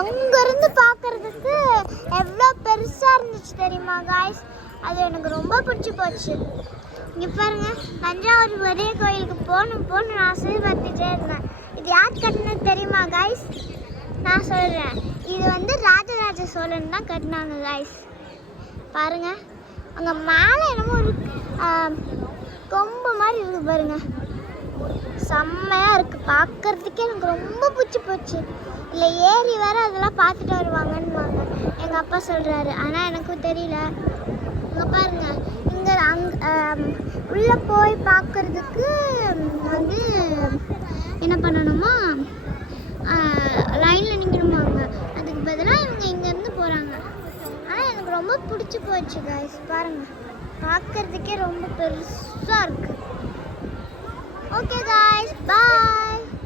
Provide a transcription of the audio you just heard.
அங்கேருந்து பார்க்குறதுக்கு எவ்வளோ பெருசாக இருந்துச்சு தெரியுமா காய்ஸ். அது எனக்கு ரொம்ப பிடிச்சி போச்சு. இங்கே பாருங்கள், தஞ்சாவூர் பெரிய கோயிலுக்கு போகணுன்னு ஆசைப்பட்டுட்டே இருந்தேன். இது யார் கட்டினது தெரியுமா காய்ஸ்? நான் சொல்கிறேன். இது வந்து ராஜராஜ சோழன் தான் கட்டினாங்க காய்ஸ். பாருங்கள், அங்கே மேலே என்னமோ ஒரு கொம்பு மாதிரி இருக்குது பாருங்கள். செம்மையாக இருக்குது, பார்க்குறதுக்கே எனக்கு ரொம்ப பிடிச்சி போச்சு. இல்லை ஏறி வேறு அதெல்லாம் பார்த்துட்டு வருவாங்கன்னு எங்கள் அப்பா சொல்கிறாரு. ஆனால் எனக்கும் தெரியல. இங்கே பாருங்கள், இங்கே உள்ளே போய் பார்க்குறதுக்கு வந்து என்ன பண்ணணுமா, லைனில் நிற்கணுமாங்க. அதுக்கு பதிலாக இவங்க இங்கேருந்து போகிறாங்க. ஆனால் எனக்கு ரொம்ப பிடிச்சி போச்சு காய்ஸ். பாருங்கள், பார்க்குறதுக்கே ரொம்ப பெருசாக இருக்குது. ஓகே.